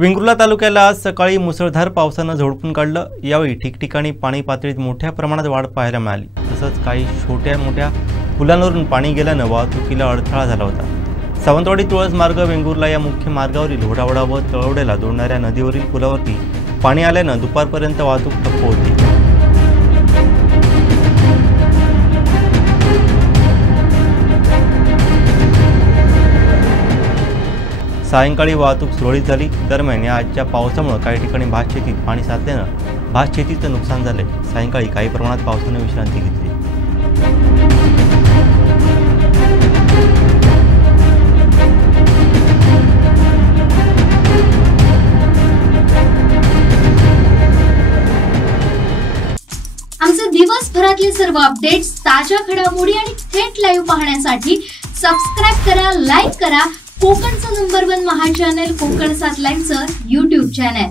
वेंगुर्ला तालुक्याला आज सकाळी मुसळधार पावसाने झोडपून काढलं। यावेळी ठिकठिकाणी पाणी पातळीत मोठ्या प्रमाणात वाढ पाहायला मिळाली। तसंच काही छोट्या मोठ्या पुलांवरून पाणी गेल्याने वाहतुकीला अडथळा झाला होता। सावंतवाडी तुळस मार्ग वेंगुर्ला या मुख्य मार्गावरील होडावडा व तळवड्याला जोडणाऱ्या नदीवरील पुलावरती पाणी आल्याने दुपारपर्यंत वाहतूक ठप्प होती। सायंकाळी वाहतूक सुरळीत झाली। दरम्यान या आजच्या पावसामुळे काही ठिकाणी भातशेतीत पाणी साचल्याने भातशेतीचं नुकसान झाले। सायंकाळी काही प्रमाणात पावसाने विश्रांती घेतली। आमचे दिवसभरातले सर्व अपडेट्स, ताज्या घडामोडी आणि थेट लाईव्ह पाहण्यासाठी सबस्क्राइब करा, लाईक करा कोकणचं नंबर 1 महा चॅनल कोकण 7 लाईव्हचं YouTube चॅनल।